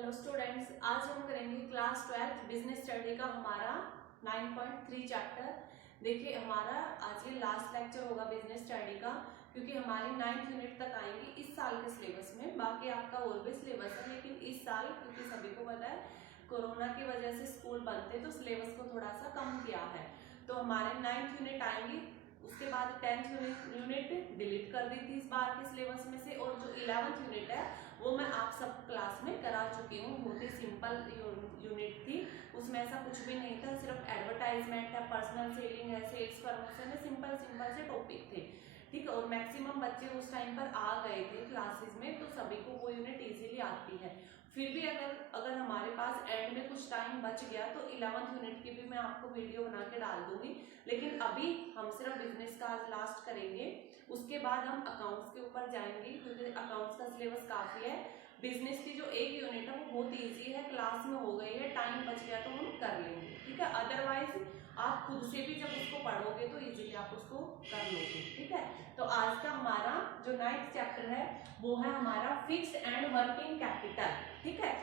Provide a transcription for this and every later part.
Hello students, आज हम करेंगे क्लास 12 बिजनेस स्टडी का हमारा 9.3 चैप्टर। देखिए हमारा आज ये लास्ट लेक्चर होगा बिजनेस स्टडी का, क्योंकि हमारी 9th यूनिट तक आएंगी इस साल के सिलेबस में। बाकी आपका और भी सिलेबस है, लेकिन इस साल क्योंकि सभी को पता है कोरोना की वजह से स्कूल बंद थे तो सिलेबस को थोड़ा सा कम किया है। तो हमारे 9th यूनिट आएंगी, उसके बाद 10th यूनिट डिलीट कर दी थी इस बार के सिलेबस में से, और जो 11th यूनिट है वो मैं आप सब क्लास में करा चुकी हूँ। बहुत ही सिंपल यूनिट थी, उसमें ऐसा कुछ भी नहीं था, सिर्फ एडवर्टाइजमेंट है, पर्सनल सेलिंग है, सेल्स प्रमोशन है, सिंपल सिंपल से टॉपिक थे, ठीक है। और मैक्सिमम बच्चे उस टाइम पर आ गए थे क्लासेस में, तो सभी को वो यूनिट इजीली आती है। फिर भी अगर हमारे पास एंड में कुछ टाइम बच गया तो 11th यूनिट की भी मैं आपको वीडियो बना के डाल दूंगी, लेकिन अभी हम सिर्फ बिजनेस का आज लास्ट करेंगे। उसके बाद हम अकाउंट्स के ऊपर जाएंगे, क्योंकि अकाउंट्स का सिलेबस काफी है। बिजनेस की जो एक यूनिट है वो बहुत इजी है, क्लास में हो गई है, टाइम बच गया तो हम कर लेंगे, ठीक है। अदरवाइज आप खुद से भी जब उसको पढ़ोगे तो इजीली आप उसको कर लोगे, ठीक है। तो आज का हमारा जो 9th चैप्टर है वो है हमारा फिक्स्ड एंड वर्किंग कैपिटल, ठीक है।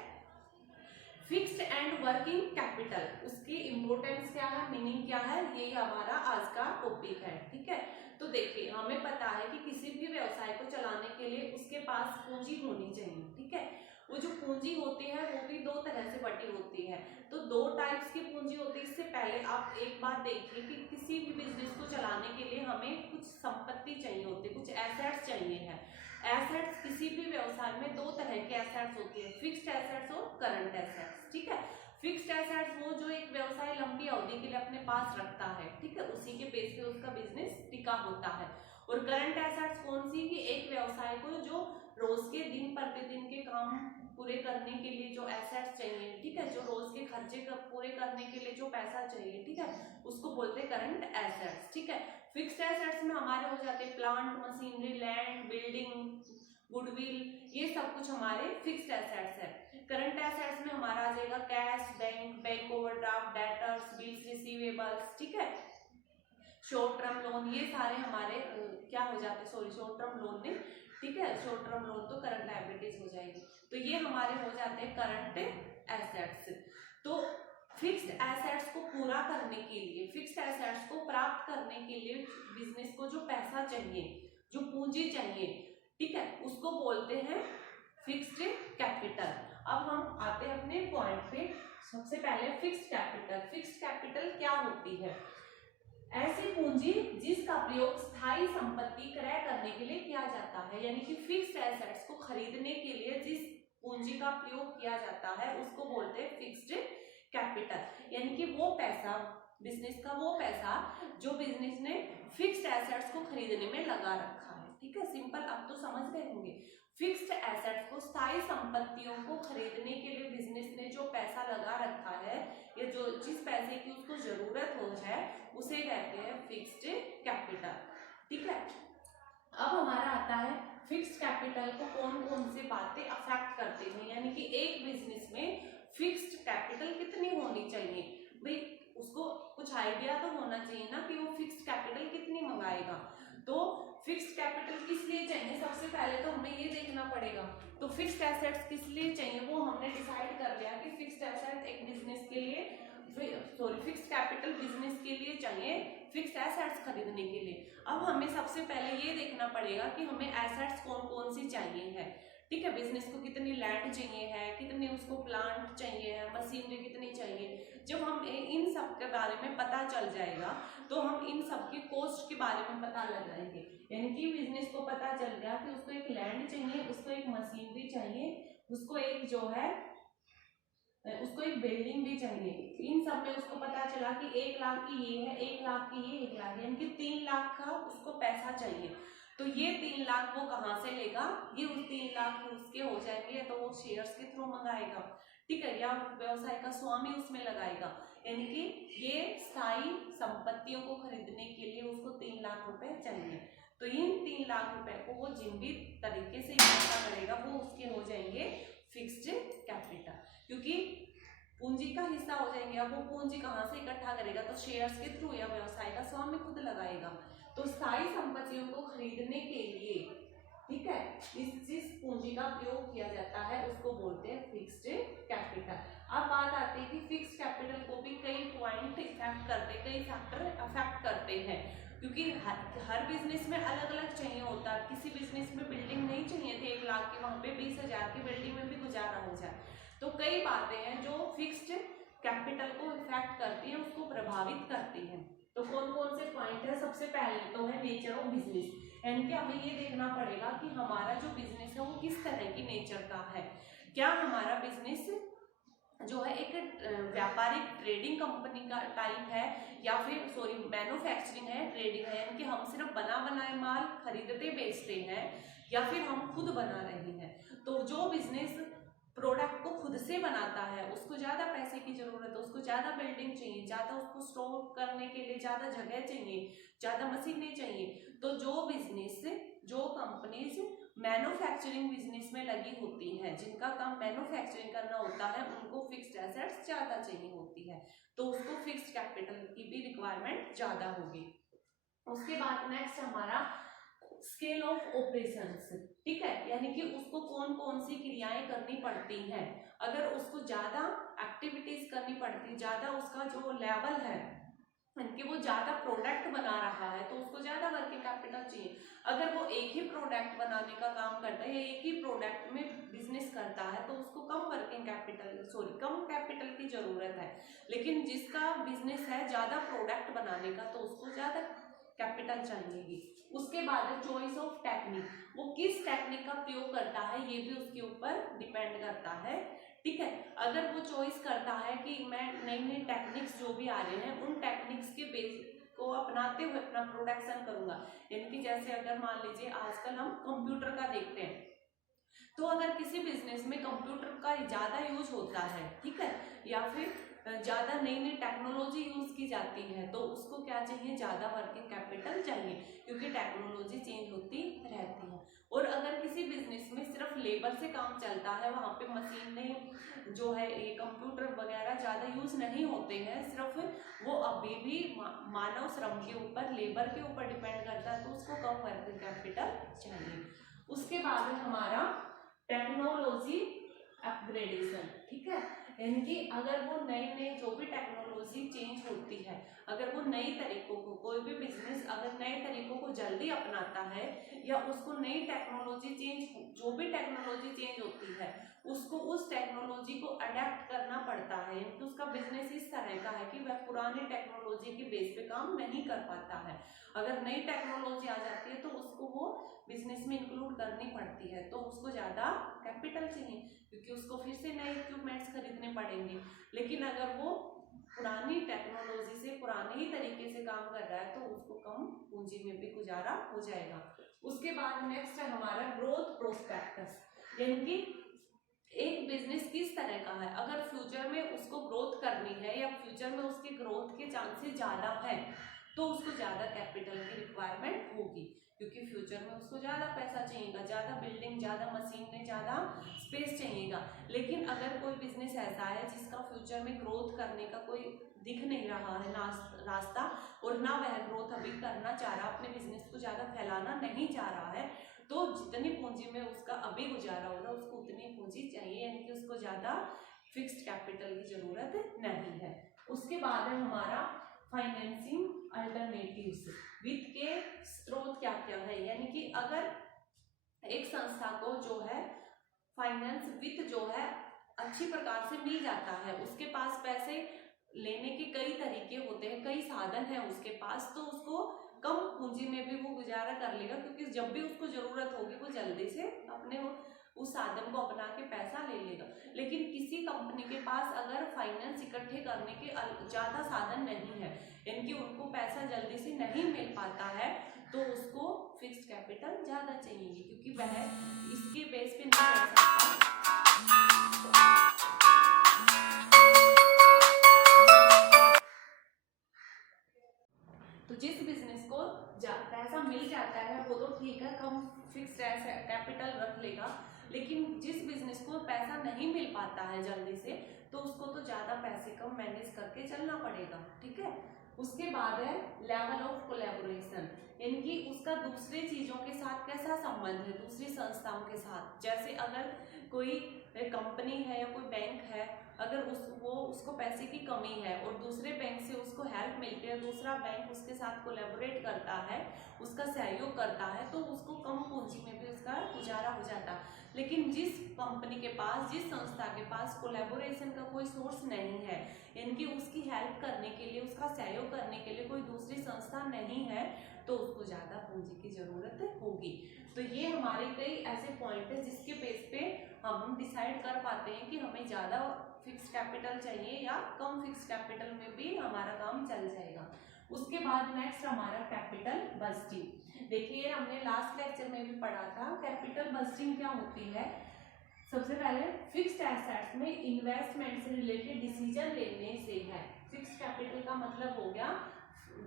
फिक्स्ड एंड वर्किंग कैपिटल, उसकी इंपॉर्टेंस क्या है, मीनिंग क्या है, यही हमारा आज का टॉपिक है, ठीक है। तो देखिए हमें पता है कि किसी भी व्यवसाय को चलाने के लिए उसके पास पूंजी होनी चाहिए, ठीक है। वो जो पूंजी होती है वो भी दो तरह से बटी होती है, तो दो टाइप्स की पूंजी होती है। इससे पहले आप एक बात देखिए कि किसी भी बिजनेस को चलाने के लिए हमें कुछ संपत्ति चाहिए होती है, कुछ एसेट्स चाहिए है। एसेट्स किसी भी व्यवसाय में दो तरह के एसेट्स होती है, फिक्स्ड एसेट्स और करंट एसेट्स, ठीक है। फिक्स्ड एसेट्स वो जो एक व्यवसाय लंबी अवधि के लिए अपने पास रखता है, ठीक है, उसी के बेस पे उसका बिजनेस टिका होता है। और करंट एसेट्स कौन सी, कि एक व्यवसाय को जो रोज के दिन प्रतिदिन के काम पूरे करने के लिए जो एसेट्स चाहिए, ठीक है, जो रोज के खर्चे पूरे करने के लिए जो पैसा चाहिए, ठीक है, उसको बोलते हैं करंट एसेट्स, ठीक है। फिक्स्ड एसेट्स में हमारे हो जाते हैं plant machinery, land, building, goodwill, ये सब कुछ हमारे फिक्स्ड एसेट्स है। करंट एसेट्स में हमारा आ जाएगा cash, bank overdraft, debtors, bills receivables, ठीक है, शॉर्ट टर्म लोन, ये सारे हमारे क्या हो जाते हैं, सॉरी शॉर्ट टर्म लोन नहीं, ठीक है, शॉर्ट टर्म लोन तो करंट लायबिलिटीज हो जाएगी। तो ये हमारे हो जाते हैं करंट एसेट्स। तो फिक्स्ड एसेट्स को पूरा करने के लिए, फिक्स्ड एसेट्स को प्राप्त करने के लिए बिजनेस को जो पैसा चाहिए, जो पूंजी चाहिए, ठीक है, उसको बोलते हैं फिक्स्ड कैपिटल। अब हम आते हैं अपने पॉइंट पे। सबसे पहले फिक्स्ड कैपिटल। फिक्स्ड कैपिटल क्या होती है, ऐसी पूंजी जिसका प्रयोग स्थायी संपत्ति क्रय करने के लिए किया जाता है, यानी कि फिक्स्ड एसेट्स को खरीदने के लिए जिस पूंजी का प्रयोग किया जाता है उसको बोलते हैं फिक्स्ड कैपिटल। यानी कि वो पैसा, बिजनेस का वो पैसा जो बिजनेस ने फिक्स्ड एसेट्स को खरीदने में लगा रखा है, ठीक है। सिंपल, अब तो समझ गए होंगे। फिक्स्ड एसेट्स को, स्थायी संपत्तियों को खरीदने के लिए बिजनेस ने जो पैसा लगा रखा है, या जो जिस पैसे की उसको जरूरत हो है, उसे कहते हैं फिक्स्ड कैपिटल, ठीक है। अब हमारा आता है फिक्स्ड कैपिटल को कौन कौन से बातें अफेक्ट करते हैं, यानी कि एक बिजनेस में फिक्स्ड कैपिटल कितनी होनी चाहिए। भाई उसको कुछ आइडिया तो होना चाहिए ना कि वो फिक्स्ड कैपिटल कितनी मंगाएगा। तो फिक्स्ड कैपिटल किस लिए चाहिए, सबसे पहले तो हमें ये देखना पड़ेगा। तो फिक्स्ड एसेट्स किस लिए चाहिए वो हमने डिसाइड कर लिया कि फिक्स्ड एसेट्स एक बिजनेस के लिए, सॉरी फिक्स्ड कैपिटल बिजनेस के लिए चाहिए, फिक्स्ड एसेट्स खरीदने के लिए। अब हमें सबसे पहले ये देखना पड़ेगा कि हमें एसेट्स कौन कौन सी चाहिए है, ठीक है। बिजनेस को कितनी लैंड चाहिए है, कितने उसको प्लांट चाहिए है, मशीनरी कितनी चाहिए। जब हम इन सब के बारे में पता चल जाएगा तो हम इन सब की कॉस्ट के बारे में पता लगाएंगे। यानी कि बिजनेस को पता चल गया कि उसको एक लैंड चाहिए, उसको एक मशीनरी चाहिए, उसको एक जो है उसको एक बिल्डिंग भी चाहिए। इन सब में उसको पता चला कि 1 लाख की ये है, 1 लाख की ये, 1 लाख, यानी कि 3 लाख का उसको पैसा चाहिए। तो ये 3 लाख वो कहाँ से लेगा, ये उस 3 लाख उसके हो जाएंगे, तो वो शेयर्स के थ्रू मंगाएगा, ठीक है, या व्यवसाय का स्वामी उसमें लगाएगा। यानी कि ये स्थायी संपत्तियों को खरीदने के लिए उसको 3 लाख रुपए चाहिए। तो इन 3 लाख रुपए को वो जिन भी तरीके से इकट्ठा करेगा वो उसके हो जाएंगे फिक्स्ड कैपिटल, क्योंकि पूंजी का हिस्सा हो जाएंगे। अब वो पूंजी कहाँ से इकट्ठा करेगा, तो शेयर्स के थ्रू, या व्यवसाय का स्वामी खुद लगाएगा। तो स्थायी संपत्तियों को खरीदने के लिए, ठीक है, जिस पूंजी का प्रयोग किया जाता है उसको बोलते हैं फिक्स्ड डायरेक्ट इफेक्ट करते, कई फैक्टर अफेक्ट करते हैं, क्योंकि हर बिजनेस में अलग अलग चाहिए होता है। किसी बिजनेस में बिल्डिंग नहीं चाहिए थे 1 लाख की, वहां पे 20,000 की बिल्डिंग में भी गुजारा हो जाए। तो कई बातें हैं जो फिक्स्ड कैपिटल को इफेक्ट करती है, उसको प्रभावित करती है। तो कौन कौन से पॉइंट है? सबसे पहले तो है नेचर ऑफ बिजनेस, यानी कि हमें ये देखना पड़ेगा कि हमारा जो बिजनेस है वो किस तरह की नेचर का है। क्या हमारा बिजनेस जो है एक व्यापारिक ट्रेडिंग कंपनी का टाइप है, या फिर मैन्युफैक्चरिंग है, ट्रेडिंग है, यानी कि हम सिर्फ बना बनाए माल खरीदते बेचते हैं, या फिर हम खुद बना रहे हैं। तो जो बिजनेस प्रोडक्ट को खुद से बनाता है उसको ज्यादा पैसे की जरूरत है, उसको ज्यादा बिल्डिंग चाहिए, ज्यादा उसको स्टोर करने के लिए ज्यादा जगह चाहिए, ज्यादा मशीनें चाहिए। तो जो कंपनीज मैन्युफैक्चरिंग बिजनेस में लगी होती है, जिनका काम मैन्युफैक्चरिंग करना होता है, उनको फिक्स्ड एसेट्स ज्यादा चाहिए होती है, तो उसको फिक्स्ड कैपिटल की भी रिक्वायरमेंट ज्यादा होगी। उसके बाद नेक्स्ट हमारा स्केल ऑफ ऑपरेशंस, ठीक है, यानी कि उसको कौन कौन सी क्रियाएं करनी पड़ती हैं। अगर उसको ज्यादा एक्टिविटीज करनी पड़ती, ज्यादा उसका जो लेवल है कि वो ज्यादा प्रोडक्ट बना रहा है, तो उसको ज्यादा वर्किंग कैपिटल चाहिए। अगर वो एक ही प्रोडक्ट बनाने का काम करता है या एक ही प्रोडक्ट में बिजनेस करता है, तो उसको कम कैपिटल की जरूरत है। लेकिन जिसका बिजनेस है ज्यादा प्रोडक्ट बनाने का, तो उसको ज्यादा कैपिटल चाहिएगी। उसके बाद है चॉइस ऑफ टेक्निक, वो किस टेक्निक का प्रयोग करता है ये भी उसके ऊपर डिपेंड करता है, ठीक है। अगर वो चॉइस करता है कि मैं नई नई टेक्निक्स जो भी आ रहे हैं उन टेक्निक्स के बेस को अपनाते हुए अपना प्रोडक्शन करूंगा, यानी कि जैसे अगर मान लीजिए आजकल हम कंप्यूटर का देखते हैं, तो अगर किसी बिजनेस में कंप्यूटर का ज्यादा यूज होता है, ठीक है, या फिर ज्यादा नई नई टेक्नोलॉजी यूज की जाती है, तो उसको क्या चाहिए? ज्यादा वर्किंग कैपिटल चाहिए, क्योंकि टेक्नोलॉजी चेंज होती रहती है। और अगर किसी बिजनेस में सिर्फ लेबर से काम चलता है, वहां पे मशीनें जो है ये कंप्यूटर वगैरह ज्यादा यूज नहीं होते हैं, सिर्फ वो अभी भी मानव श्रम के ऊपर, लेबर के ऊपर डिपेंड करता है, तो उसको कम वर्किंग कैपिटल चाहिए। उसके बाद है हमारा टेक्नोलॉजी अपग्रेडेशन, ठीक है, यानी कि अगर वो नई जो भी टेक्नोलॉजी चेंज होती है, अगर वो नई तरीकों को, कोई भी बिजनेस अगर नए तरीकों को जल्दी अपनाता है, या उसको नई टेक्नोलॉजी जो भी टेक्नोलॉजी चेंज होती है उसको उस टेक्नोलॉजी को अडेप्ट करना पड़ता है, यानी कि उसका बिजनेस इस तरह का है कि वह पुरानी टेक्नोलॉजी के बेस पे काम नहीं कर पाता है। अगर नई टेक्नोलॉजी आ जाती है तो उसको वो बिजनेस में इंक्लूड करनी पड़ती है, तो उसको ज्यादा कैपिटल चाहिए, क्योंकि उसको फिर से नए इक्विपमेंट्स खरीदने पड़ेंगे। लेकिन अगर वो पुरानी टेक्नोलॉजी से पुराने ही तरीके से काम कर रहा है, तो उसको कम पूंजी में भी गुजारा हो जाएगा। उसके बाद नेक्स्ट है हमारा ग्रोथ प्रोस्पेक्टस, यानी कि एक बिजनेस किस तरह का है, अगर फ्यूचर में उसको ग्रोथ करनी है या फ्यूचर में उसके ग्रोथ के चांसेस ज्यादा है, तो उसको ज्यादा कैपिटल की रिक्वायरमेंट होगी, क्योंकि फ्यूचर में उसको ज्यादा पैसा चाहिएगा, ज्यादा बिल्डिंग, ज्यादा मशीनें, ज्यादा स्पेस चाहिएगा। लेकिन अगर कोई बिजनेस ऐसा है जिसका फ्यूचर में ग्रोथ करने का कोई दिख नहीं रहा है रास्ता, और ना वह ग्रोथ अभी करना चाह रहा, अपने बिजनेस को ज्यादा फैलाना नहीं चाह रहा है, तो जितनी पूंजी में उसका अभी गुजारा हो रहा है उसको उतनी पूंजी चाहिए, यानी कि उसको ज्यादा फिक्स्ड कैपिटल की जरूरत नहीं है। उसके बाद है हमारा फाइनेंसिंग अल्टरनेटिव्स, वित्त के स्रोत क्या क्या है, यानी कि अगर एक संस्था को जो है फाइनेंस वित्त जो है अच्छी प्रकार से मिल जाता है, उसके पास पैसे लेने के कई तरीके होते हैं, कई साधन है उसके पास, तो उसको कम पूंजी में भी वो गुजारा कर लेगा, क्योंकि जब भी उसको जरूरत होगी वो जल्दी से अपने उस साधन को अपना के पैसा ले लेगा। लेकिन किसी कंपनी के पास अगर फाइनेंस इकट्ठे करने के ज्यादा साधन नहीं है, यानी कि उनको पैसा जल्दी से नहीं मिल पाता है, तो उसको फिक्स्ड कैपिटल ज्यादा चाहिए, क्योंकि वह इसके बेस पे नहीं कर सकता। तो जिस बिजनेस को पैसा मिल जाता है वो तो ठीक है, कम फिक्स्ड कैपिटल रख लेगा, लेकिन जिस बिजनेस को पैसा नहीं मिल पाता है जल्दी से, तो उसको तो ज्यादा पैसे कम मैनेज करके चलना पड़ेगा, ठीक है। उसके बाद है लेवल ऑफ कोलैबोरेशन, यानी कि उसका दूसरे चीजों के साथ कैसा संबंध है, दूसरी संस्थाओं के साथ। जैसे अगर कोई कंपनी है या कोई बैंक है, अगर उसको पैसे की कमी है और दूसरे बैंक से उसको हेल्प मिलती है, दूसरा बैंक उसके साथ कोलैबोरेट करता है, उसका सहयोग करता है, तो उसको कम पूंजी में भी उसका गुजारा हो जाता है। लेकिन जिस कंपनी के पास, जिस संस्था के पास कोलैबोरेशन का कोई सोर्स नहीं है, यानी कि उसकी हेल्प करने के लिए, उसका सहयोग करने के लिए कोई दूसरी संस्था नहीं है, तो उसको ज्यादा पूंजी की जरूरत होगी। तो ये हमारे कई ऐसे पॉइंट है जिसके बेस पे हम डिसाइड कर पाते हैं कि हमें ज्यादा फिक्स कैपिटल चाहिए या कम फिक्स कैपिटल में भी हमारा काम चल जाएगा। उसके बाद नेक्स्ट हमारा कैपिटल बस्टिंग। देखिए हमने लास्ट लेक्चर में भी पढ़ा था कैपिटल बस्टिंग क्या होती है। सबसे पहले फिक्स्ड एसेट्स में इन्वेस्टमेंट से रिलेटेड डिसीजन लेने से है। फिक्स्ड कैपिटल का मतलब हो गया,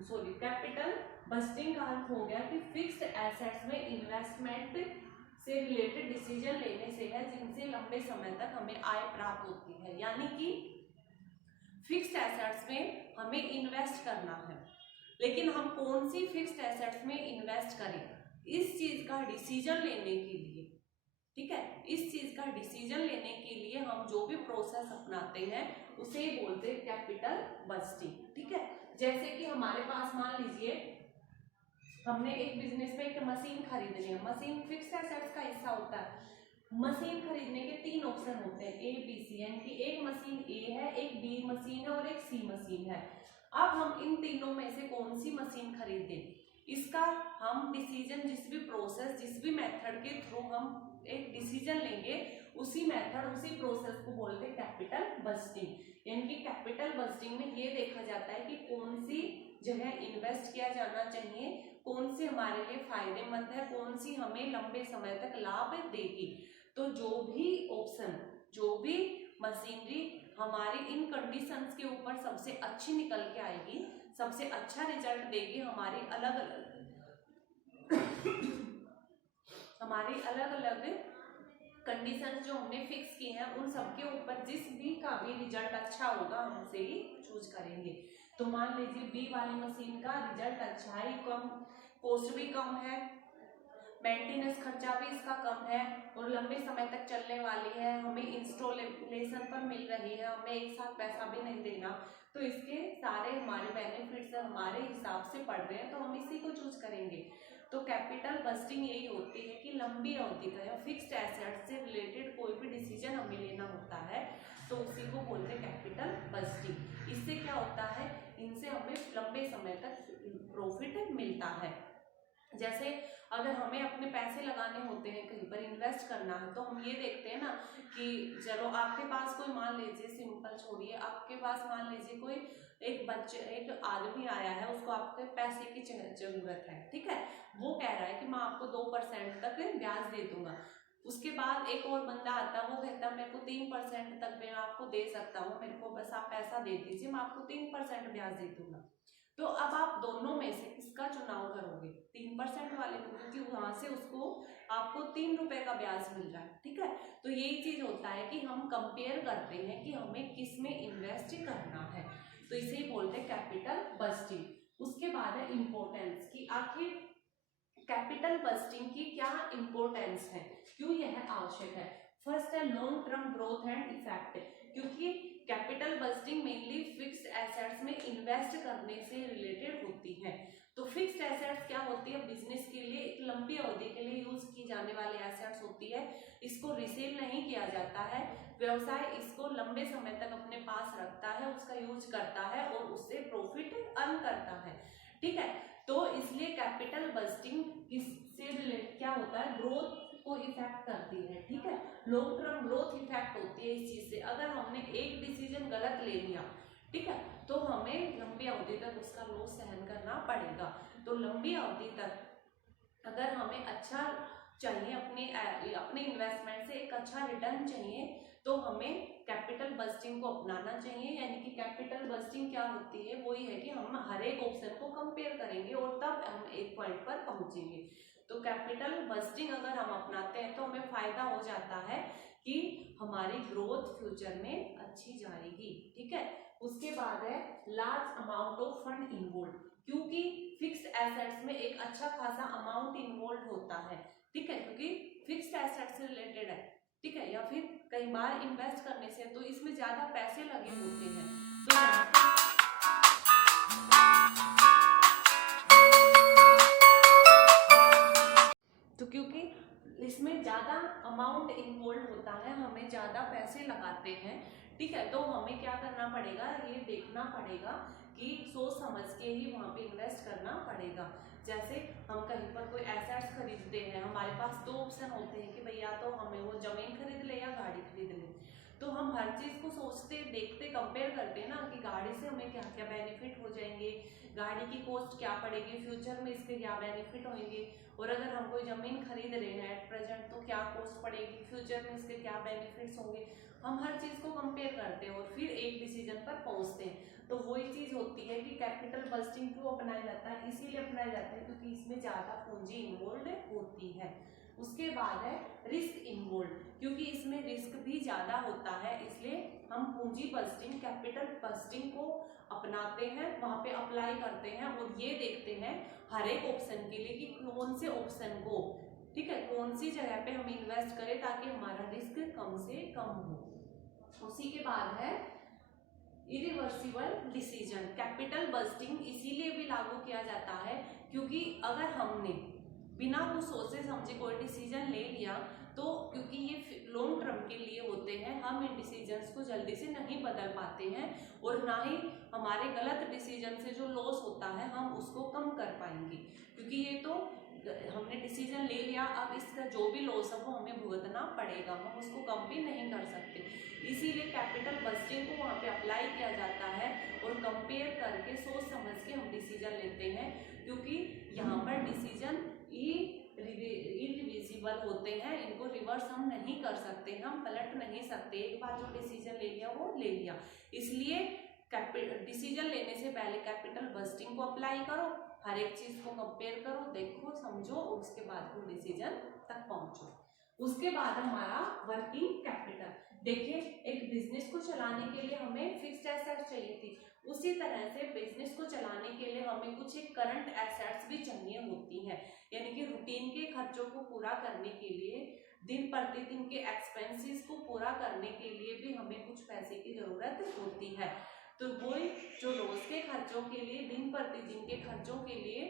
सॉरी, कैपिटल बस्टिंग का अर्थ हो गया कि फिक्स्ड एसेट्स में इन्वेस्टमेंट से रिलेटेड डिसीजन लेने से है जिनसे लंबे समय तक हमें आय प्राप्त होती है। यानी कि फिक्स्ड एसेट्स में हमें इन्वेस्ट करना है, लेकिन हम कौन सी फिक्स्ड एसेट्स में इन्वेस्ट करें, इस चीज का डिसीजन लेने के लिए, ठीक है, इस चीज का डिसीजन लेने के लिए हम जो भी प्रोसेस अपनाते हैं उसे बोलते हैं कैपिटल बस्टिंग। ठीक है, जैसे कि हमारे पास मान लीजिए हमने एक बिजनेस में एक मशीन खरीदनी है, मशीन फिक्स्ड एसेट्स का हिस्सा होता है। मशीन खरीदने के 3 ऑप्शन होते हैं, ए बी सी, यानी कि एक मशीन ए है, एक बी मशीन है और एक सी मशीन है। अब हम इन तीनों में से कौन सी मशीन खरीदें, इसका हम डिसीजन, जिस भी प्रोसेस, जिस भी मेथड के थ्रू हम एक डिसीजन लेंगे, उसी मेथड, उसी प्रोसेस को बोलते हैं कैपिटल बस्टिंग। यानी कि कैपिटल बस्टिंग में ये देखा जाता है कि कौन सी जगह इन्वेस्ट किया जाना चाहिए, कौन सी हमारे लिए फायदेमंद है, कौन सी हमें लंबे समय तक लाभ देगी। तो जो भी ऑप्शन, जो भी मशीनरी हमारी इन कंडीशंस के ऊपर सबसे अच्छी निकल के आएगी, सबसे अच्छा रिजल्ट देगी, हमारी अलग अलग कंडीशंस जो हमने फिक्स की हैं, उन सबके ऊपर जिस भी का भी रिजल्ट अच्छा होगा हम उसे ही चूज करेंगे। तो मान लीजिए बी वाली मशीन का रिजल्ट अच्छा है, कम कॉस्ट भी कम है, मेंटेनेंस खर्चा भी इसका कम है और लंबे समय तक चलने वाली है, हमें इंस्टॉलेशन पर मिल रही है, हमें एक साथ पैसा भी नहीं देना, तो इसके सारे हमारे बेनिफिट्स हमारे हिसाब से पड़ रहे हैं, तो हम इसी को चूज करेंगे। तो कैपिटल बस्टिंग यही होती है कि लंबी अवधि का या फिक्स्ड एसेट से रिलेटेड कोई भी डिसीजन हमें लेना होता है, तो उसी को बोलते हैं कैपिटल बस्टिंग। इससे क्या होता है, इनसे हमें लंबे समय तक प्रॉफिट मिलता है। जैसे अगर हमें अपने पैसे लगाने होते हैं, कहीं पर इन्वेस्ट करना है, तो हम ये देखते हैं ना कि चलो आपके पास कोई, मान लीजिए सिंपल छोड़िए, आपके पास मान लीजिए कोई एक आदमी आया है, उसको आपके पैसे की जरूरत है, ठीक है, वो कह रहा है कि मैं आपको 2% तक ब्याज दे दूंगा। उसके बाद एक और बंदा आता है, वो कहता है मेरे को 3% तक मैं आपको दे सकता हूँ, मेरे को बस आप पैसा दे दीजिए, मैं आपको 3% ब्याज दे दूंगा। तो अब आप दोनों में से किसका चुनाव करोगे, 3% वाले को, क्योंकि वहां से उसको आपको 3 रुपए का ब्याज मिल रहा है। ठीक है, तो यही चीज होता है कि हम कंपेयर करते हैं कि हमें किस में इन्वेस्ट करना है, तो इसे ही बोलते हैं कैपिटल बस्टिंग। उसके बाद है इम्पोर्टेंस, कि आखिर कैपिटल बस्टिंग की क्या इम्पोर्टेंस है, क्यों यह आवश्यक है। फर्स्ट है long term growth and effect, क्योंकि capital budgeting mainly fixed assets में इन्वेस्ट करने से रिलेटेड होती है। तो फिक्स्ड एसेट्स क्या होती है, बिजनेस के लिए एक लंबी अवधि के लिए यूज की जाने वाली एसेट्स होती है, इसको रिसेल नहीं किया जाता है, व्यवसाय इसको लंबे समय तक अपने पास रखता है, उसका यूज करता है और उससे प्रॉफिट अर्न करता है। ठीक है, तो इसलिए कैपिटल बस्टिंग इससे रिलेटेड क्या होता है, ग्रोथ को इफेक्ट करती है। ठीक है, लॉन्ग टर्म ग्रोथ इफेक्ट होती है इस चीज से। अगर हमने एक डिसीजन गलत ले लिया, ठीक है, तो हमें लंबी अवधि तक उसका लॉस सहन करना पड़ेगा। तो लंबी अवधि तक अगर हमें अच्छा चाहिए, अपने इन्वेस्टमेंट से एक अच्छा रिटर्न चाहिए, तो हमें कैपिटल बस्टिंग को अपनाना चाहिए। यानी कि कैपिटल बस्टिंग क्या होती है, वही है कि हम हर एक ऑप्शन को कंपेयर करेंगे और तब हम एक पॉइंट पर पहुंचेंगे। तो कैपिटल बस्टिंग अगर हम अपनाते हैं तो हमें फायदा हो जाता है कि हमारी ग्रोथ फ्यूचर में अच्छी जाएगी। ठीक है, उसके बाद है large amount of fund involve, क्योंकि फिक्स्ड एसेट्स में एक अच्छा खासा अमाउंट इन्वॉल्व होता है। ठीक है, क्योंकि फिक्स्ड एसेट से रिलेटेड है, ठीक है, या फिर कई बार इन्वेस्ट करने से तो इसमें ज्यादा पैसे लगे होते हैं, तो यहाँ पे तो क्योंकि इसमें ज्यादा अमाउंट इन्वॉल्व होता है, हमें ज्यादा पैसे लगाते हैं, ठीक है, तो हमें क्या करना पड़ेगा, ये देखना पड़ेगा कि सोच समझ के ही वहां पे इन्वेस्ट करना पड़ेगा। जैसे हम कहीं पर कोई एसेट्स खरीदते हैं, हमारे पास दो ऑप्शन होते हैं कि भैया तो हमें वो जमीन खरीद ले या गाड़ी खरीद ले, तो हम हर चीज को सोचते देखते कंपेयर करते हैं ना कि गाड़ी से हमें क्या क्या बेनिफिट हो जाएंगे, गाड़ी की कॉस्ट क्या पड़ेगी, फ्यूचर में इसके क्या बेनिफिट होंगे, और अगर हम कोई जमीन खरीद रहे हैं एट प्रेजेंट तो क्या कॉस्ट पड़ेगी, फ्यूचर में इसके क्या बेनिफिट्स होंगे, हम हर चीज को कंपेयर करते हैं और फिर एक डिसीजन पर पहुंचते हैं। तो वही चीज होती है कि कैपिटल बस्टिंग क्यों अपनाया जाता है, इसीलिए अपनाया जाता है क्योंकि इसमें ज्यादा पूंजी इन्वॉल्व होती है। उसके बाद है रिस्क इन्वॉल्व, क्योंकि इसमें रिस्क भी ज्यादा होता है, इसलिए हम पूंजी बस्टिंग कैपिटल बस्टिंग को अपनाते हैं, वहां पे अप्लाई करते हैं और ये देखते हैं हर एक ऑप्शन के लिए कि कौन से ऑप्शन को, ठीक है, कौन सी जगह पे हम इन्वेस्ट करें ताकि हमारा रिस्क कम से कम हो। उसी के बाद है इरिवर्सिबल डिसीजन। कैपिटल बस्टिंग इसीलिए भी लागू किया जाता है क्योंकि अगर हमने बिना कुछ सोचे समझे कोई डिसीजन ले लिया तो क्योंकि ये लॉन्ग टर्म के लिए होते हैं, हम इन डिसीजंस को जल्दी से नहीं बदल पाते हैं और ना ही हमारे गलत डिसीजन से जो लॉस होता है हम उसको कम कर पाएंगे, क्योंकि ये तो हमने डिसीजन ले लिया, अब इसका जो भी लॉस है वो हमें भुगतना पड़ेगा, हम उसको कम भी नहीं कर सकते। इसीलिए कैपिटल बस्टिंग को वहाँ पे अप्लाई किया जाता है और कंपेयर करके सोच समझ के हम डिसीजन लेते हैं, क्योंकि यहाँ पर डिसीजन इरिवर्सिबल होते हैं, इनको रिवर्स हम नहीं कर सकते, हम पलट नहीं सकते, एक बार जो डिसीजन ले लिया वो ले लिया। इसलिए डिसीजन लेने से पहले कैपिटल बस्टिंग को अप्लाई करो, हर एक चीज को कंपेयर करो, देखो समझो और उसके बाद तुम डिसीजन तक पहुंचो। उसके बाद हमारा वर्किंग कैपिटल। देखिए एक बिजनेस को चलाने के लिए हमें फिक्स्ड एसेट्स चाहिए थी, उसी तरह से बिजनेस को चलाने के लिए हमें कुछ एक करंट एसेट्स भी चाहिए होती हैं, यानी कि रूटीन के खर्चों को पूरा करने के लिए, दिन प्रतिदिन के एक्सपेंसेस को पूरा करने के लिए भी हमें कुछ पैसे की जरूरत होती है। तो वो जो रोज के खर्चों के लिए, दिन प्रतिदिन के खर्चों के लिए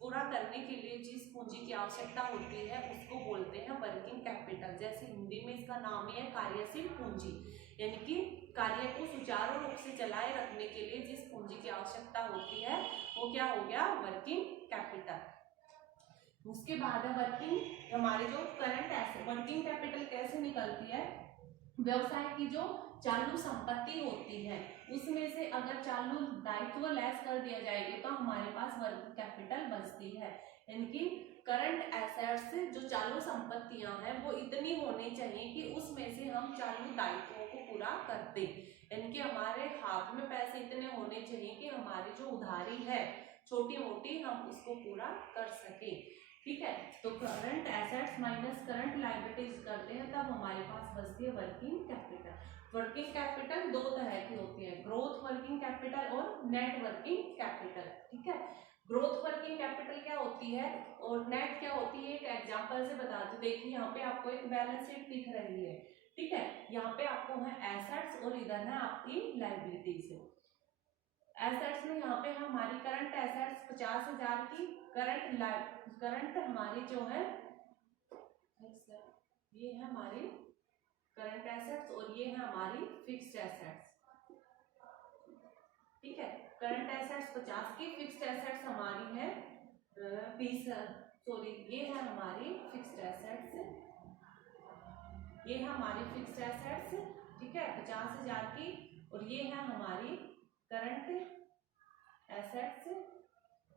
पूरा करने के लिए जिस पूंजी की आवश्यकता होती है उसको बोलते हैं वर्किंग कैपिटल। जैसे हिंदी में इसका नाम ही है कार्यशील पूंजी, यानी कि कार्य को सुचारू रूप से चलाए रखने के लिए जिस पूंजी की आवश्यकता होती है वो क्या हो गया, वर्किंग कैपिटल। उसके बाद है वर्किंग, हमारे जो करंट एसेट, वर्किंग कैपिटल कैसे निकलती है, व्यवसाय की जो चालू संपत्ति होती है उसमें से अगर चालू दायित्व लेस कर दिया जाएगी तो हमारे पास वर्किंग कैपिटल बचती है, यानी कि करंट एसेट्स जो चालू संपत्तियां हैं वो इतनी होनी चाहिए कि उसमें से हम चालू दायित्वों को पूरा कर दें, यानी कि हमारे हाथ में पैसे इतने होने चाहिए कि हमारी जो उधारी है छोटी मोटी हम उसको पूरा कर सके, ठीक है। तो current assets minus current liabilities करते हैं तब हमारे पास बचती है वर्किंग कैपिटल। वर्किंग कैपिटल दो तरह की होती है, ग्रोथ वर्किंग कैपिटल और नेट वर्किंग कैपिटल, ठीक है। ग्रोथ वर्किंग कैपिटल क्या होती है और नेट क्या होती है, एक एग्जांपल से बता दूं। देखिए यहाँ पे आपको एक बैलेंस शीट दिख रही है, ठीक है, यहाँ पे आपको है एसेट्स और इधर है आपकी लायबिलिटीज। एसेट्स में यहाँ पे हमारी करंट एसेट्स 50,000 की, करंट हमारी जो है ये है हमारी करंट एसेट्स और ये है हमारी फिक्स्ड एसेट्स, ठीक है। करंट एसेट्स 50 की, फिक्स्ड एसेट्स हमारी है 20, सॉरी ये है हमारी फिक्स्ड एसेट्स, ये है हमारी फिक्स्ड एसेट्स, ठीक है, 50,000 की, और ये है हमारी करंट एसेट्स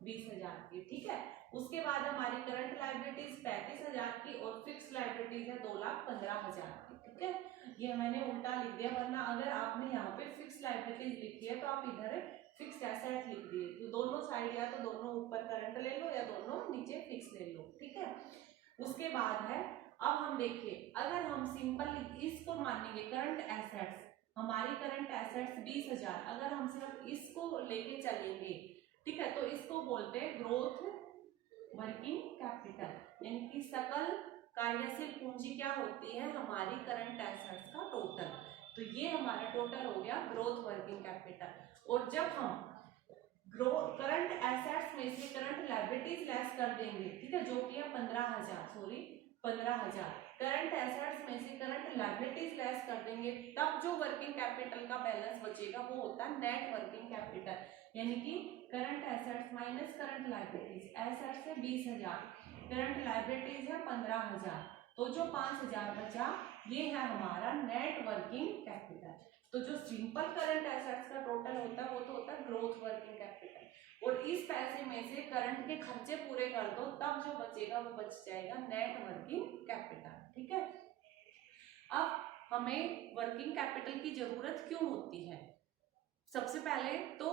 20,000 की, ठीक है। उसके बाद हमारी करंट लायबिलिटीज 35,000 की और फिक्स लायबिलिटीज है 2,15,000 की, ठीक है। ये मैंने उल्टा लिख दिया, वरना अगर आपने यहाँ पे फिक्स लायबिलिटीज लिखी है तो आप इधर फिक्स्ड एसेट लिख दिए, तो दोनों साइड या तो दोनों ऊपर करंट ले लो या दोनों नीचे फिक्स ले लो, ठीक है। उसके बाद है, अब हम देखिए अगर हम सिंपल इसको मानेंगे करंट एसेट्स, हमारी करंट एसेट्स 20,000, अगर हम सिर्फ इसको लेके चलेंगे, ठीक है, तो इसको बोलते हैं ग्रोथ वर्किंग कैपिटल, यानी कि सकल कार्यशील पूंजी क्या होती है, हमारी करंट एसेट्स का टोटल। तो ये हमारा टोटल हो गया ग्रोथ वर्किंग कैपिटल। और जब हम करंट एसेट्स में से करंट लायबिलिटीज लेस कर देंगे, ठीक है, जो कि है 15,000 करंट एसेट्स में से करंट लायबिलिटीज लेस कर देंगे, तब जो वर्किंग कैपिटल का बैलेंस बचेगा वो होता है नेट वर्किंग कैपिटल, यानी कि current assets minus current liabilities. Assets है 20,000, करंट लायबिलिटीज है 15,000, तो जो 5,000 बचा ये है हमारा नेट वर्किंग कैपिटल। तो जो सिंपल करंट एसेट्स का टोटल होता है वो तो होता है ग्रोथ वर्किंग कैपिटल, और इस पैसे में से करंट के खर्चे पूरे कर दो, तब जो बचेगा वो बच जाएगा नेट वर्किंग कैपिटल, ठीक है। अब हमें वर्किंग कैपिटल की जरूरत क्यों होती है? सबसे पहले तो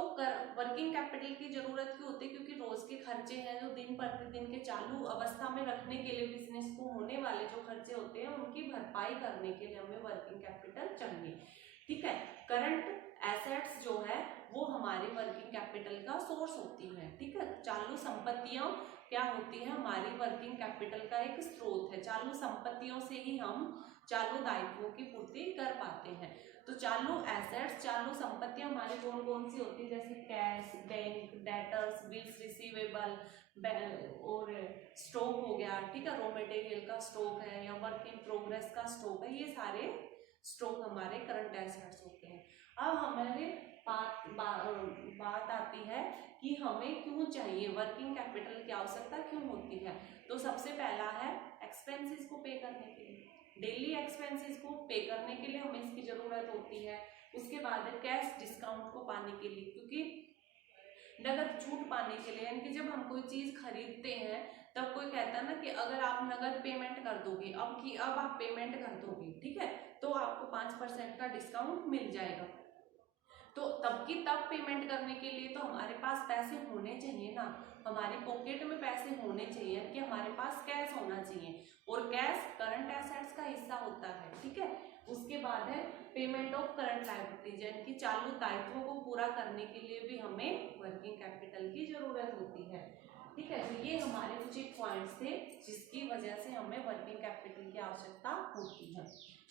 वर्किंग कैपिटल की जरूरत क्यों होती है, क्योंकि रोज के खर्चे हैं जो दिन प्रतिदिन के चालू अवस्था में रखने के लिए बिजनेस को होने वाले जो खर्चे होते हैं उनकी भरपाई करने के लिए हमें वर्किंग कैपिटल चाहिए, ठीक है। करंट एसेट्स जो है वो हमारे वर्किंग कैपिटल का सोर्स होती है, ठीक है। चालू संपत्तियां क्या होती है, हमारी वर्किंग कैपिटल का एक स्रोत है। चालू संपत्तियों से ही हम चालू दायित्वों की पूर्ति कर पाते हैं। तो चालू एसेट्स, चालू संपत्तियां हमारी कौन कौन सी होती है, जैसे cash, bank, debtors, bills receivable और स्टॉक हो गया, ठीक है, रॉ मटेरियल का स्टॉक है या वर्क इन प्रोग्रेस का स्टॉक है, ये सारे स्टॉक हमारे करंट एसेट्स होते हैं। अब हमारे बात आती है कि हमें क्यों चाहिए वर्किंग कैपिटल की आवश्यकता क्यों होती है। तो सबसे पहला है एक्सपेंसेस को पे करने के लिए, डेली एक्सपेंसेस को पे करने के लिए हमें इसकी जरूरत होती है। उसके बाद है कैश डिस्काउंट को पाने के लिए, क्योंकि नगद छूट पाने के लिए, यानी कि जब हम कोई चीज खरीदते हैं तब कोई कहता है ना कि अगर आप नगद पेमेंट कर दोगे, अब आप पेमेंट कर दोगे, ठीक है, तो आपको 5% का डिस्काउंट मिल जाएगा। तो तब की तब पेमेंट करने के लिए तो हमारे पास पैसे होने चाहिए ना, हमारी पॉकेट में पैसे होने चाहिए, कि हमारे पास कैश होना चाहिए, और कैश करंट एसेट्स का हिस्सा होता है, ठीक है। उसके बाद है पेमेंट ऑफ करंट लायबिलिटीज, यानी कि चालू दायित्वों को पूरा करने के लिए भी हमें वर्किंग कैपिटल की जरूरत होती है, ठीक है। तो ये हमारे कुछ एक पॉइंट्स थे जिसकी वजह से हमें वर्किंग कैपिटल की आवश्यकता होती है।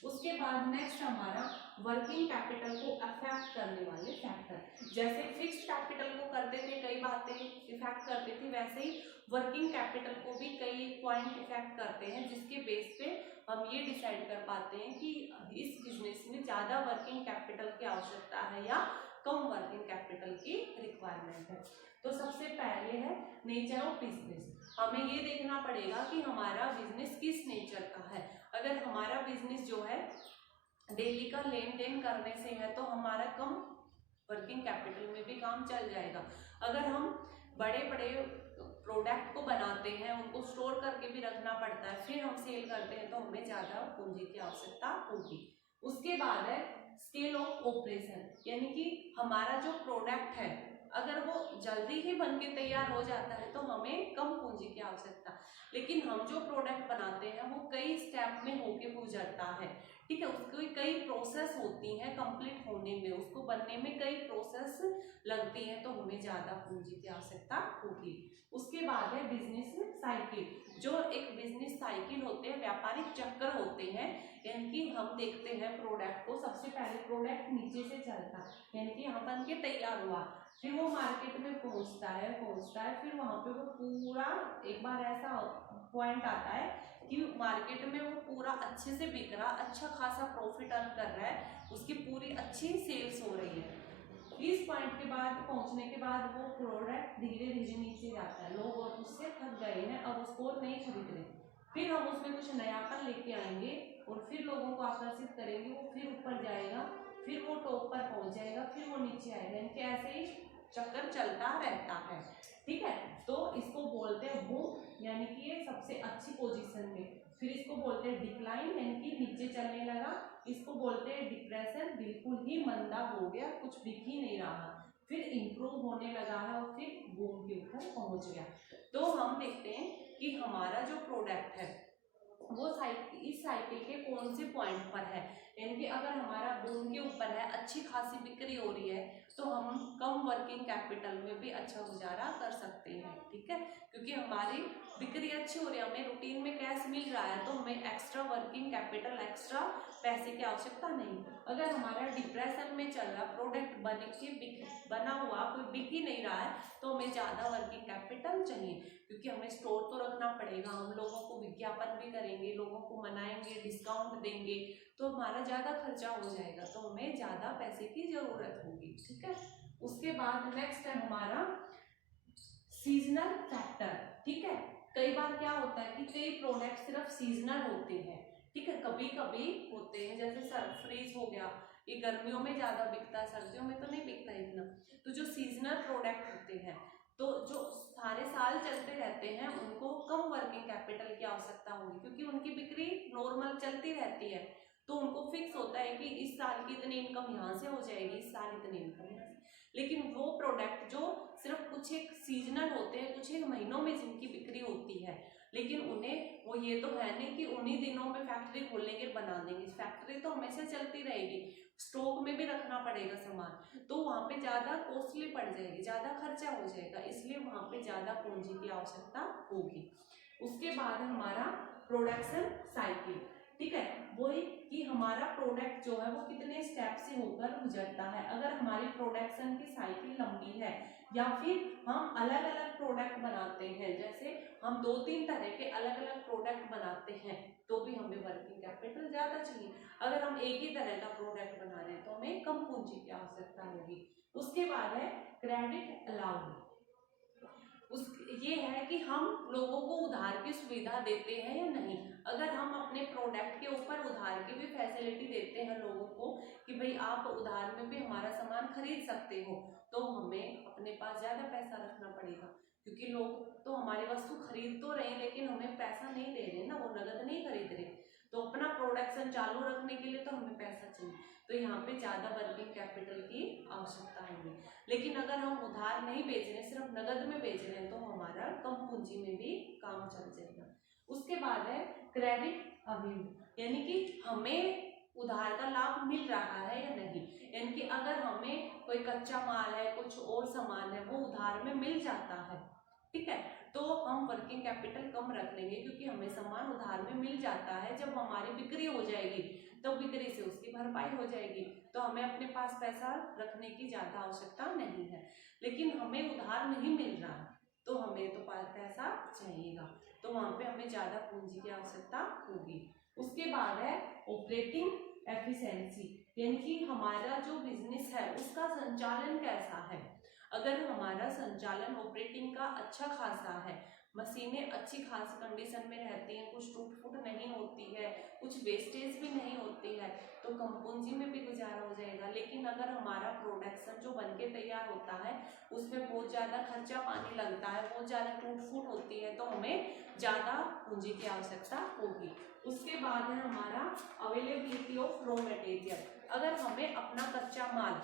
उसके बाद नेक्स्ट हमारा वर्किंग कैपिटल को अफेक्ट करने वाले फैक्टर, जैसे फिक्स्ड कैपिटल को करते थे कई बातें इफेक्ट करते थे, वैसे ही वर्किंग कैपिटल को भी कई पॉइंट इफेक्ट करते हैं, जिसके बेस पे हम ये डिसाइड कर पाते हैं कि इस बिजनेस में ज्यादा वर्किंग कैपिटल की आवश्यकता है या कम वर्किंग कैपिटल की रिक्वायरमेंट है। तो सबसे पहले है नेचर ऑफ बिजनेस। हमें ये देखना पड़ेगा कि हमारा बिजनेस किस नेचर का है। अगर हमारा बिजनेस जो है डेली का लेन देन करने से है तो हमारा कम वर्किंग कैपिटल में भी काम चल जाएगा। अगर हम बड़े बड़े प्रोडक्ट को बनाते हैं, उनको स्टोर करके भी रखना पड़ता है, फिर हम सेल करते हैं, तो हमें ज्यादा पूंजी की आवश्यकता होगी। उसके बाद है स्केल ऑफ ऑपरेशन, यानी कि हमारा जो प्रोडक्ट है अगर वो जल्दी ही बनके तैयार हो जाता है तो हमें कम पूंजी की आवश्यकता, लेकिन हम जो प्रोडक्ट बनाते हैं वो कई स्टेप में होके गुजरता है, ठीक है, उसकी कई प्रोसेस होती हैं कंप्लीट होने में, उसको बनने में कई प्रोसेस लगती हैं, तो हमें ज्यादा पूंजी की आवश्यकता होगी। उसके बाद है बिजनेस साइकिल, जो एक बिजनेस साइकिल होते हैं, व्यापारिक चक्कर होते हैं, यानी कि हम देखते हैं प्रोडक्ट को, सबसे पहले प्रोडक्ट नीचे से चलता है, यानी कि यहाँ बन के तैयार हुआ, फिर वो मार्केट में पहुंचता है, फिर वहां पे वो पूरा एक बार ऐसा पॉइंट आता है कि मार्केट में वो पूरा अच्छे से बिक रहा, अच्छा खासा प्रॉफिट अर्न कर रहा है, उसकी पूरी अच्छी सेल्स हो रही है। इस पॉइंट के बाद पहुंचने के बाद वो प्रोडक्ट धीरे धीरे नीचे जाता है, लोग और उससे थक गए हैं, अब उसको नहीं खरीद रहे, फिर हम उसमें कुछ नयापन लेके आएंगे और फिर लोगों को आकर्षित करेंगे, वो फिर ऊपर जाएगा, फिर वो टॉप पर पहुंच जाएगा, फिर वो नीचे आएगा, इनके ऐसे ही चक्कर चलता रहता है, ठीक है। तो इसको बोलते हैं बूम, यानी कि ये सबसे अच्छी पोजीशन में, फिर इसको बोलते हैं डिक्लाइन, यानी कि नीचे चलने लगा, इसको बोलते हैं डिप्रेशन, बिल्कुल ही मंदा हो गया, कुछ दिख ही नहीं रहा, फिर इंप्रूव होने लगा है और फिर बूम के ऊपर पहुंच गया। तो हम देखते हैं कि हमारा जो प्रोडक्ट है वो इस साइकिल के कौन से पॉइंट पर है, यानी कि अगर हमारा बूम के ऊपर है, अच्छी खासी बिक्री हो रही है, तो हम कम वर्किंग कैपिटल में भी अच्छा गुजारा कर सकते हैं, ठीक है, क्योंकि हमारी बिक्री अच्छी हो रही है, हमें रूटीन में कैश मिल रहा है, तो हमें एक्स्ट्रा वर्किंग कैपिटल, एक्स्ट्रा पैसे की आवश्यकता नहीं। अगर हमारा डिप्रेशन में चल रहा प्रोडक्ट बना हुआ कोई बिक ही नहीं रहा है, तो हमें ज़्यादा वर्किंग कैपिटल चाहिए, क्योंकि हमें स्टोर तो रखना पड़ेगा, हम लोगों को विज्ञापन भी करेंगे, लोगों को मनाएंगे, डिस्काउंट देंगे, तो हमारा ज़्यादा खर्चा हो जाएगा, तो हमें ज़्यादा पैसे की ज़रूरत होगी, ठीक है। उसके बाद नेक्स्ट है हमारा सीजनल फैक्टर, ठीक है। कई बार क्या होता है कि कई प्रोडक्ट सिर्फ सीजनल होते हैं, ठीक है, कभी कभी होते हैं, जैसे सर फ्रीज हो गया, ये गर्मियों में ज्यादा बिकता है, सर्दियों में तो नहीं बिकता इतना। तो जो सीजनल प्रोडक्ट होते हैं, तो जो सारे साल चलते रहते हैं, उनको कम वर्किंग कैपिटल की आवश्यकता होगी, क्योंकि उनकी बिक्री नॉर्मल चलती रहती है, तो उनको फिक्स होता है कि इस साल की इतनी इनकम यहाँ से हो जाएगी, इस साल इतनी इनकम यहाँ से। लेकिन वो प्रोडक्ट जो सिर्फ कुछ एक सीजनल होते हैं, कुछ एक महीनों में जिनकी बिक्री होती है, लेकिन उन्हें वो ये तो है नहीं कि उन्हीं दिनों में फैक्ट्री खोलेंगे बना देंगे, फैक्ट्री तो हमेशा चलती रहेगी, स्टॉक में भी रखना पड़ेगा सामान, तो वहाँ पे ज़्यादा कॉस्टली पड़ जाएगी, ज़्यादा खर्चा हो जाएगा, इसलिए वहाँ पे ज़्यादा पूंजी की आवश्यकता होगी। उसके बाद हमारा प्रोडक्शन साइकिल, ठीक है, वही कि हमारा प्रोडक्ट जो है वो कितने स्टेप से होकर गुजरता है। अगर हमारी प्रोडक्शन की साइकिल लंबी है, या फिर हम अलग अलग प्रोडक्ट बनाते हैं, जैसे हम 2-3 तरह के अलग अलग प्रोडक्ट बनाते हैं, तो भी हमें वर्किंग कैपिटल ज्यादा चाहिए। अगर हम एक ही तरह का प्रोडक्ट बना रहे हैं तो हमें कम पूंजी की आवश्यकता होगी। उसके बाद है क्रेडिट अलाउड, उस ये है कि हम लोगों को उधार की सुविधा देते हैं या नहीं। अगर हम अपने प्रोडक्ट के ऊपर उधार की भी फैसिलिटी देते हैं लोगों को कि भाई आप उधार में भी हमारा सामान खरीद सकते हो, तो हमें अपने पास ज्यादा पैसा रखना पड़ेगा, क्योंकि लोग तो हमारी वस्तु खरीद तो रहे लेकिन हमें पैसा नहीं दे रहे ना, वो नगद नहीं खरीद रहे, तो अपना प्रोडक्शन चालू रखने के लिए तो हमें पैसा चाहिए, तो यहाँ पे ज्यादा वर्किंग कैपिटल की आवश्यकता होगी। लेकिन अगर हम उधार नहीं बेच रहे, सिर्फ नगद में बेच रहे हैं, तो हमारा कम पूंजी में भी काम चल जाएगा। उसके बाद है क्रेडिट अवेल, यानी कि हमें उधार का लाभ मिल रहा है या नहीं, यानी कि अगर हमें कोई कच्चा माल है, कुछ और सामान है, वो उधार में मिल जाता है, ठीक है, तो हम वर्किंग कैपिटल कम रख लेंगे, क्योंकि हमें सामान उधार में मिल जाता है, जब हमारी बिक्री हो जाएगी तो बिक्री से उसकी भरपाई हो जाएगी, तो हमें अपने पास पैसा रखने की ज्यादा आवश्यकता नहीं है। लेकिन हमें उधार नहीं मिल रहा, तो हमें तो पैसा चाहिएगा, तो वहां पे हमें ज्यादा पूंजी की आवश्यकता होगी। उसके बाद है ऑपरेटिंग एफिशिएंसी, यानी कि हमारा जो बिजनेस है उसका संचालन कैसा है। अगर हमारा संचालन ऑपरेटिंग का अच्छा खासा है, मशीनें अच्छी खासी कंडीशन में रहती हैं, कुछ टूट फूट नहीं होती है, कुछ वेस्टेज भी नहीं होती है, तो कम पूंजी में भी गुजारा हो जाएगा। लेकिन अगर हमारा प्रोडक्शन जो बनके तैयार होता है उसमें बहुत ज़्यादा खर्चा पानी लगता है, बहुत ज़्यादा टूट फूट होती है, तो हमें ज़्यादा पूंजी की आवश्यकता होगी। उसके बाद है हमारा अवेलेबिलिटी ऑफ रॉ मटेरियल, अगर हमें अपना कच्चा माल,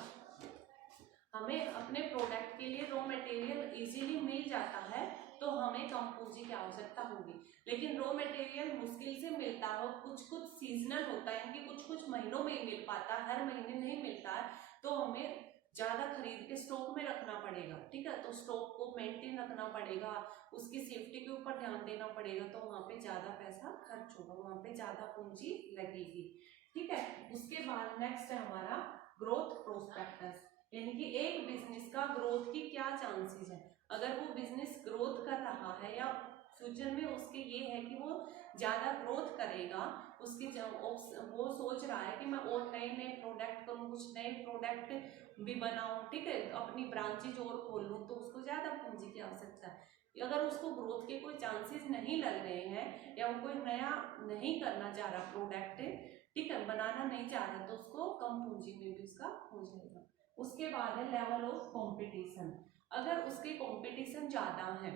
हमें अपने प्रोडक्ट के लिए रॉ मटेरियल इजीली मिल जाता है, तो हमें कम पूंजी की आवश्यकता होगी। लेकिन रॉ मटेरियल मुश्किल से मिलता हो, कुछ कुछ सीजनल होता है, कि कुछ कुछ महीनों में ही मिल पाता है, हर महीने नहीं मिलता है, तो हमें ज्यादा खरीद के स्टॉक में रखना पड़ेगा, ठीक है, तो स्टॉक को मेंटेन रखना पड़ेगा, उसकी सेफ्टी के ऊपर ध्यान देना पड़ेगा, तो वहां पे ज्यादा पैसा खर्च होगा, वहां पे ज्यादा पूंजी लगेगी, ठीक है। उसके बाद नेक्स्ट है हमारा ग्रोथ प्रोस्पेक्टस, यानी कि एक बिजनेस का ग्रोथ की क्या चांसेस है। अगर वो बिजनेस ग्रोथ कर रहा है या फ्यूचर में उसके ये है कि वो ज्यादा ग्रोथ करेगा, उसकी वो सोच रहा है कि मैं और नए नए प्रोडक्ट करूँ, कुछ नए प्रोडक्ट भी बनाऊं, ठीक है, अपनी ब्रांचेज और खोल लूँ, तो उसको ज्यादा पूंजी की आवश्यकता है। अगर उसको ग्रोथ के कोई चांसेस नहीं लग रहे हैं, या वो कोई नया नहीं करना चाह रहा प्रोडक्ट, ठीक है, बनाना नहीं चाह रहा, तो उसको कम पूंजी में भी उसका हो जाएगा। उसके बाद है लेवल ऑफ कंपटीशन, अगर उसके कंपटीशन ज्यादा है,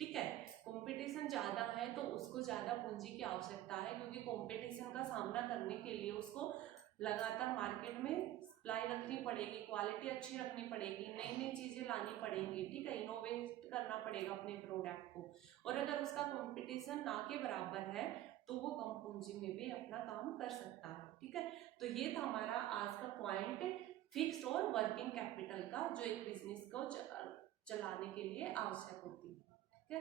ठीक है, कंपटीशन ज्यादा है तो उसको ज्यादा पूंजी की आवश्यकता है, क्योंकि कंपटीशन का सामना करने के लिए उसको लगातार मार्केट में सप्लाई रखनी पड़ेगी, क्वालिटी अच्छी रखनी पड़ेगी, नई नई चीजें लानी पड़ेंगी, ठीक है, इनोवेट करना पड़ेगा अपने प्रोडक्ट को। और अगर उसका कंपटीशन ना के बराबर है तो वो कम पूंजी में भी अपना काम कर सकता है, ठीक है। तो ये था हमारा आज का पॉइंट फिक्स्ड और वर्किंग कैपिटल का जो एक बिजनेस को चलाने के लिए आवश्यक होती है। ठीक है,